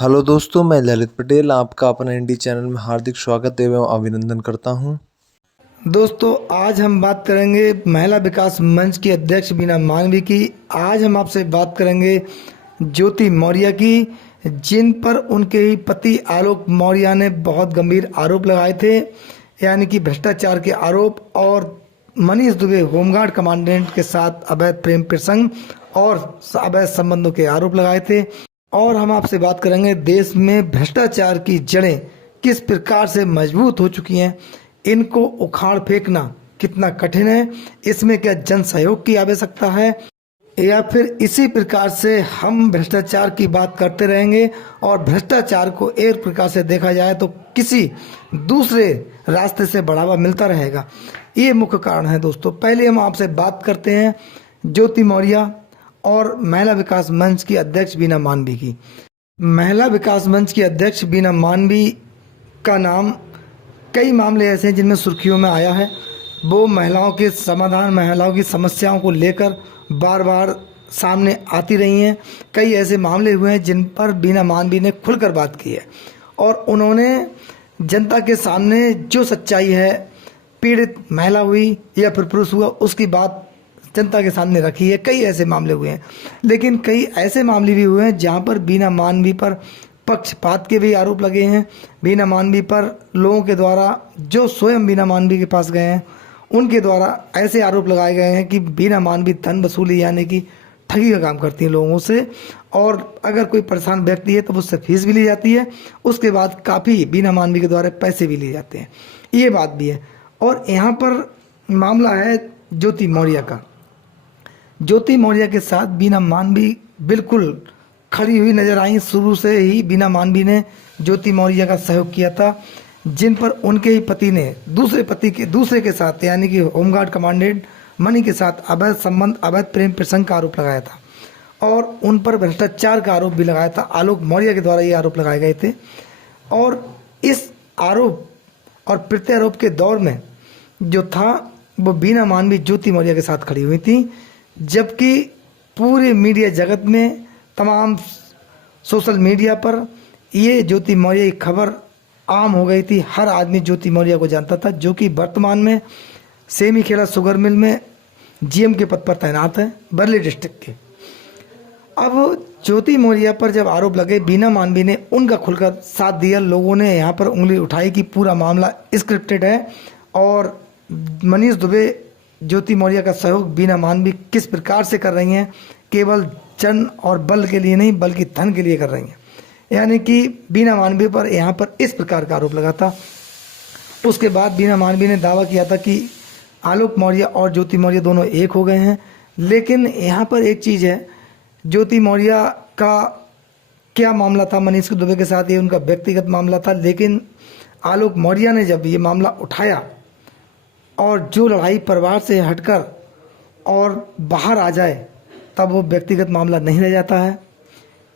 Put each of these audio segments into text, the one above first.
Hello दोस्तों, मैं ललित पटेल आपका अपना इंडी चैनल में हार्दिक स्वागत एवं अभिनंदन करता हूं। दोस्तों, आज हम बात करेंगे महिला विकास मंच की अध्यक्ष बीना मानवी की। आज हम आपसे बात करेंगे ज्योति मौर्य की, जिन पर उनके ही पति आलोक मौर्य ने बहुत गंभीर आरोप लगाए थे, यानी कि भ्रष्टाचार के आरोप, और मनीष दुबे होमगार्ड कमांडेंट के साथ अवैध प्रेम प्रसंग और अवैध संबंधों के आरोप लगाए थे। और हम आपसे बात करेंगे देश में भ्रष्टाचार की जड़ें किस प्रकार से मजबूत हो चुकी हैं, इनको उखाड़ फेंकना कितना कठिन है, इसमें क्या जन सहयोग की आवश्यकता है, या फिर इसी प्रकार से हम भ्रष्टाचार की बात करते रहेंगे और भ्रष्टाचार को एक प्रकार से देखा जाए तो किसी दूसरे रास्ते से बढ़ावा मिलता रहेगा। ये मुख्य कारण है। दोस्तों, पहले हम आपसे बात करते हैं ज्योति मौर्य और महिला विकास मंच की अध्यक्ष बीना मानवी की। महिला विकास मंच की अध्यक्ष बीना मानवी का नाम कई मामले ऐसे हैं जिनमें सुर्खियों में आया है। वो महिलाओं के समाधान, महिलाओं की समस्याओं को लेकर बार बार सामने आती रही हैं। कई ऐसे मामले हुए हैं जिन पर बीना मानवी ने खुलकर बात की है और उन्होंने जनता के सामने जो सच्चाई है, पीड़ित महिला हुई या फिर पुरुष हुआ, उसकी बात जनता के सामने रखी है। कई ऐसे मामले हुए हैं, लेकिन कई ऐसे मामले भी हुए हैं जहां पर बीना मानवी पर पक्षपात के भी आरोप लगे हैं। बीना मानवी पर लोगों के द्वारा, जो स्वयं बीना मानवी के पास गए हैं, उनके द्वारा ऐसे आरोप लगाए गए हैं कि बीना मानवी धन वसूली यानी कि ठगी का काम करती है लोगों से, और अगर कोई परेशान व्यक्ति है तो उससे फीस भी ली जाती है। उसके बाद काफ़ी बीना मानवी के द्वारा पैसे भी लिए जाते हैं, ये बात भी है। और यहाँ पर मामला है ज्योति मौर्य का। ज्योति मौर्य के साथ बीना मानवी बिल्कुल खड़ी हुई नजर आई। शुरू से ही बीना मानवी ने ज्योति मौर्य का सहयोग किया था, जिन पर उनके ही पति ने दूसरे के साथ, यानी कि होमगार्ड कमांडेंट मनी के साथ अवैध संबंध, अवैध प्रेम प्रसंग का आरोप लगाया था और उन पर भ्रष्टाचार का आरोप भी लगाया था। आलोक मौर्य के द्वारा ये आरोप लगाए गए थे और इस आरोप और प्रत्यारोप के दौर में जो था वो बीना मानवी ज्योति मौर्य के साथ खड़ी हुई थी, जबकि पूरे मीडिया जगत में, तमाम सोशल मीडिया पर ये ज्योति मौर्य की खबर आम हो गई थी। हर आदमी ज्योति मौर्य को जानता था, जो कि वर्तमान में सेमीखेड़ा शुगर मिल में जीएम के पद पर तैनात है, बरेली डिस्ट्रिक्ट के। अब ज्योति मौर्य पर जब आरोप लगे, बीना मानवी ने उनका खुलकर साथ दिया। लोगों ने यहाँ पर उंगली उठाई कि पूरा मामला स्क्रिप्टेड है और मनीष दुबे ज्योति मौर्य का सहयोग बीना मानवी किस प्रकार से कर रही हैं, केवल जन और बल के लिए नहीं बल्कि धन के लिए कर रही हैं। यानी कि बीना मानवी पर यहाँ पर इस प्रकार का आरोप लगा था। उसके बाद बीना मानवी ने दावा किया था कि आलोक मौर्य और ज्योति मौर्य दोनों एक हो गए हैं। लेकिन यहाँ पर एक चीज़ है, ज्योति मौर्य का क्या मामला था मनीष दुबे के साथ, ये उनका व्यक्तिगत मामला था। लेकिन आलोक मौर्य ने जब ये मामला उठाया, और जो लड़ाई परिवार से हटकर और बाहर आ जाए, तब वो व्यक्तिगत मामला नहीं रह जाता है।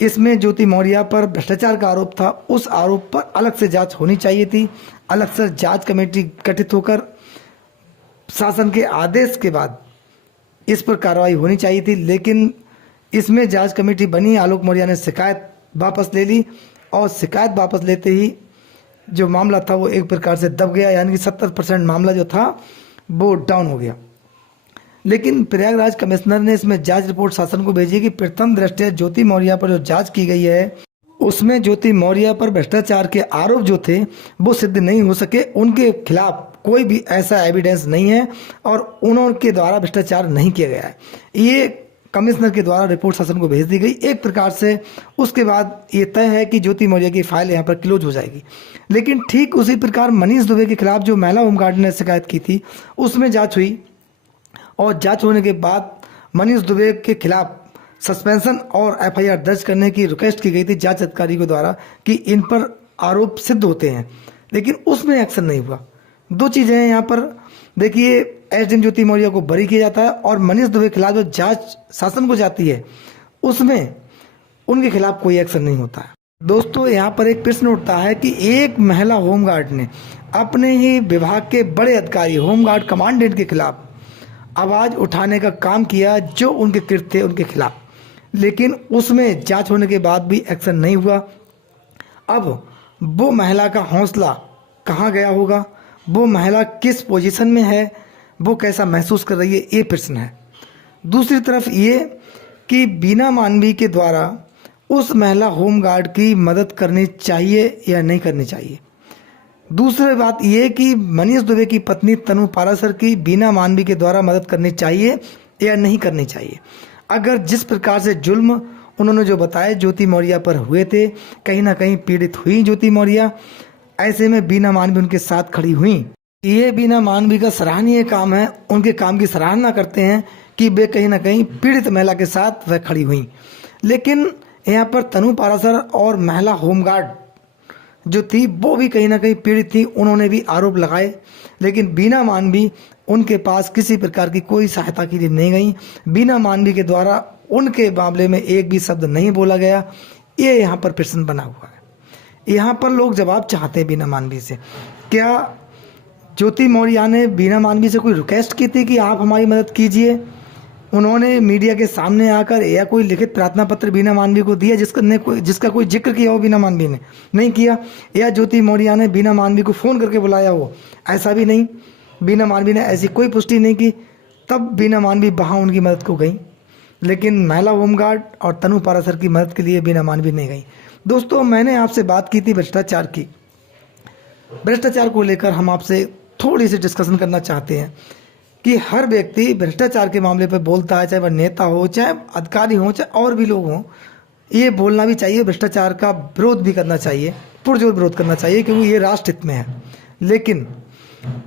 इसमें ज्योति मौर्य पर भ्रष्टाचार का आरोप था, उस आरोप पर अलग से जांच होनी चाहिए थी। अलग से जांच कमेटी गठित होकर शासन के आदेश के बाद इस पर कार्रवाई होनी चाहिए थी। लेकिन इसमें जांच कमेटी बनी, आलोक मौर्य ने शिकायत वापस ले ली और शिकायत वापस लेते ही जो मामला था वो एक प्रकार से दब गया, यानी कि 70% मामला जो था वो डाउन हो गया। लेकिन प्रयागराज कमिश्नर ने इसमें जांच रिपोर्ट शासन को भेजी कि प्रथम दृष्टया ज्योति मौर्य पर जो जांच की गई है उसमें ज्योति मौर्य पर भ्रष्टाचार के आरोप जो थे वो सिद्ध नहीं हो सके। उनके खिलाफ कोई भी ऐसा एविडेंस नहीं है और उनके द्वारा भ्रष्टाचार नहीं किया गया है। ये कमिश्नर के द्वारा रिपोर्ट शासन को भेज दी गई। एक प्रकार से उसके बाद ये तय है कि ज्योति मौर्य की फाइल यहाँ पर क्लोज हो जाएगी। लेकिन ठीक उसी प्रकार मनीष दुबे के खिलाफ जो महिला होमगार्ड ने शिकायत की थी, उसमें जांच हुई और जांच होने के बाद मनीष दुबे के खिलाफ सस्पेंशन और एफआईआर दर्ज करने की रिक्वेस्ट की गई थी जांच अधिकारी के द्वारा कि इन पर आरोप सिद्ध होते हैं, लेकिन उसमें एक्शन नहीं हुआ। दो चीज़ें हैं यहाँ पर। देखिए, एसडीएम ज्योति मौर्य को बरी किया जाता है और मनीष दुबे के खिलाफ जो जांच शासन को जाती है उसमें उनके खिलाफ कोई एक्शन नहीं होता है। दोस्तों, यहाँ पर एक प्रश्न उठता है कि एक महिला होमगार्ड ने अपने ही विभाग के बड़े अधिकारी होमगार्ड कमांडेंट के खिलाफ आवाज़ उठाने का काम किया जो उनके कृत्य थे उनके खिलाफ, लेकिन उसमें जांच होने के बाद भी एक्शन नहीं हुआ। अब वो महिला का हौसला कहाँ गया होगा, वो महिला किस पोजीशन में है, वो कैसा महसूस कर रही है, ये प्रश्न है। दूसरी तरफ ये कि बीना मानवी के द्वारा उस महिला होमगार्ड की मदद करनी चाहिए या नहीं करनी चाहिए। दूसरी बात ये कि मनीष दुबे की पत्नी तनु पाराशर की बीना मानवी के द्वारा मदद करनी चाहिए या नहीं करनी चाहिए। अगर जिस प्रकार से जुल्म उन्होंने जो बताया ज्योति मौर्य पर हुए थे, कहीं ना कहीं पीड़ित हुई ज्योति मौर्य, ऐसे में बीना मानवी उनके साथ खड़ी हुई। ये बीना मानवी का सराहनीय काम है, उनके काम की सराहना करते हैं कि वे कहीं ना कहीं पीड़ित महिला के साथ वह खड़ी हुई। लेकिन यहाँ पर तनु पाराशर और महिला होमगार्ड जो थी वो भी कहीं ना कहीं पीड़ित थी, उन्होंने भी आरोप लगाए, लेकिन बीना मानवी उनके पास किसी प्रकार की कोई सहायता के लिए नहीं गई। बीना मानवी के द्वारा उनके मामले में एक भी शब्द नहीं बोला गया। ये यहाँ पर प्रश्न बना हुआ है। यहाँ पर लोग जवाब चाहते हैं बीना मानवी से। क्या ज्योति मौर्य ने बीना मानवी से कोई रिक्वेस्ट की थी कि आप हमारी मदद कीजिए? उन्होंने मीडिया के सामने आकर या कोई लिखित प्रार्थना पत्र बीना मानवी को दिया जिसका कोई जिक्र किया हो बीना मानवी ने? नहीं किया। या ज्योति मौर्य ने बीना मानवी को फ़ोन करके बुलाया हो? ऐसा भी नहीं। बीना मानवी ने ऐसी कोई पुष्टि नहीं की। तब बीना मानवी वहाँ उनकी मदद को गई, लेकिन महिला होमगार्ड और तनु पाराशर की मदद के लिए बीना मानवी नहीं गई। दोस्तों, मैंने आपसे बात की थी भ्रष्टाचार की। भ्रष्टाचार को लेकर हम आपसे थोड़ी सी डिस्कशन करना चाहते हैं कि हर व्यक्ति भ्रष्टाचार के मामले पर बोलता है, चाहे वह नेता हो, चाहे अधिकारी हो, चाहे और भी लोग हों। ये बोलना भी चाहिए, भ्रष्टाचार का विरोध भी करना चाहिए, पुरजोर विरोध करना चाहिए, क्योंकि ये राष्ट्र हित में है। लेकिन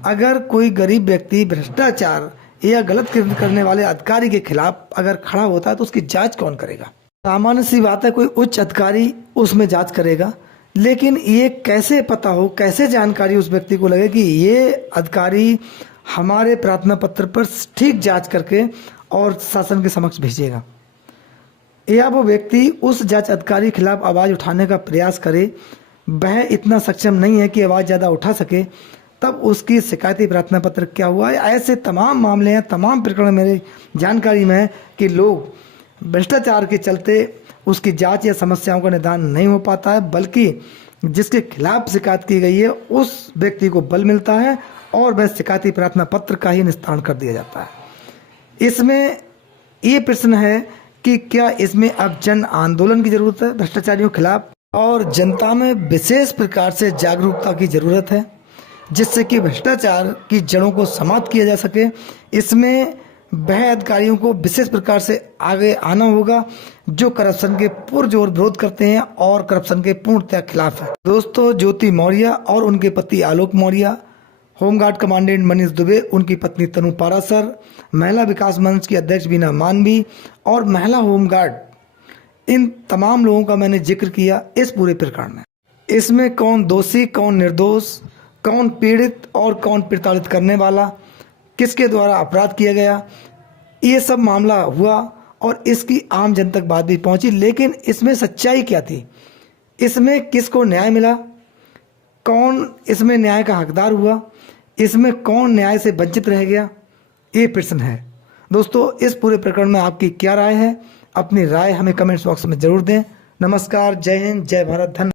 अगर कोई गरीब व्यक्ति भ्रष्टाचार या गलत करने वाले अधिकारी के खिलाफ अगर खड़ा होता है तो उसकी जांच कौन करेगा? सामान्य सी बात है, कोई उच्च अधिकारी उसमें जांच करेगा। लेकिन ये कैसे पता हो, कैसे जानकारी उस व्यक्ति को लगे कि ये अधिकारी हमारे प्रार्थना पत्र पर ठीक जांच करके और शासन के समक्ष भेजेगा? या वो व्यक्ति उस जांच अधिकारी के खिलाफ आवाज़ उठाने का प्रयास करे, वह इतना सक्षम नहीं है कि आवाज़ ज़्यादा उठा सके, तब उसकी शिकायती प्रार्थना पत्र क्या हुआ है? ऐसे तमाम मामले हैं, तमाम प्रकरण मेरे जानकारी में है कि लोग भ्रष्टाचार के चलते उसकी जांच या समस्याओं का निदान नहीं हो पाता है, बल्कि जिसके खिलाफ शिकायत की गई है उस व्यक्ति को बल मिलता है और वह शिकायती प्रार्थना पत्र का ही निस्तारण कर दिया जाता है। इसमें ये प्रश्न है कि क्या इसमें अब जन आंदोलन की जरूरत है भ्रष्टाचारियों के खिलाफ, और जनता में विशेष प्रकार से जागरूकता की जरूरत है, जिससे कि भ्रष्टाचार की जड़ों को समाप्त किया जा सके। इसमें वह अधिकारियों को विशेष प्रकार से आगे आना होगा जो करप्शन के पुरजोर विरोध करते हैं और करप्शन के पूर्णतः खिलाफ है। दोस्तों, ज्योति मौर्य और उनके पति आलोक मौर्य, होमगार्ड कमांडेंट मनीष दुबे, उनकी पत्नी तनु पाराशर, महिला विकास मंच की अध्यक्ष बीना मानवी और महिला होमगार्ड, इन तमाम लोगों का मैंने जिक्र किया इस पूरे प्रकरण में। इसमें कौन दोषी, कौन निर्दोष, कौन पीड़ित और कौन प्रताड़ित करने वाला, किसके द्वारा अपराध किया गया, ये सब मामला हुआ और इसकी आम जन तक बात भी पहुंची। लेकिन इसमें सच्चाई क्या थी? इसमें किसको न्याय मिला? कौन इसमें न्याय का हकदार हुआ? इसमें कौन न्याय से वंचित रह गया? ये प्रश्न है। दोस्तों, इस पूरे प्रकरण में आपकी क्या राय है? अपनी राय हमें कमेंट्स बॉक्स में जरूर दें। नमस्कार, जय हिंद, जय भारत, धन्यवाद।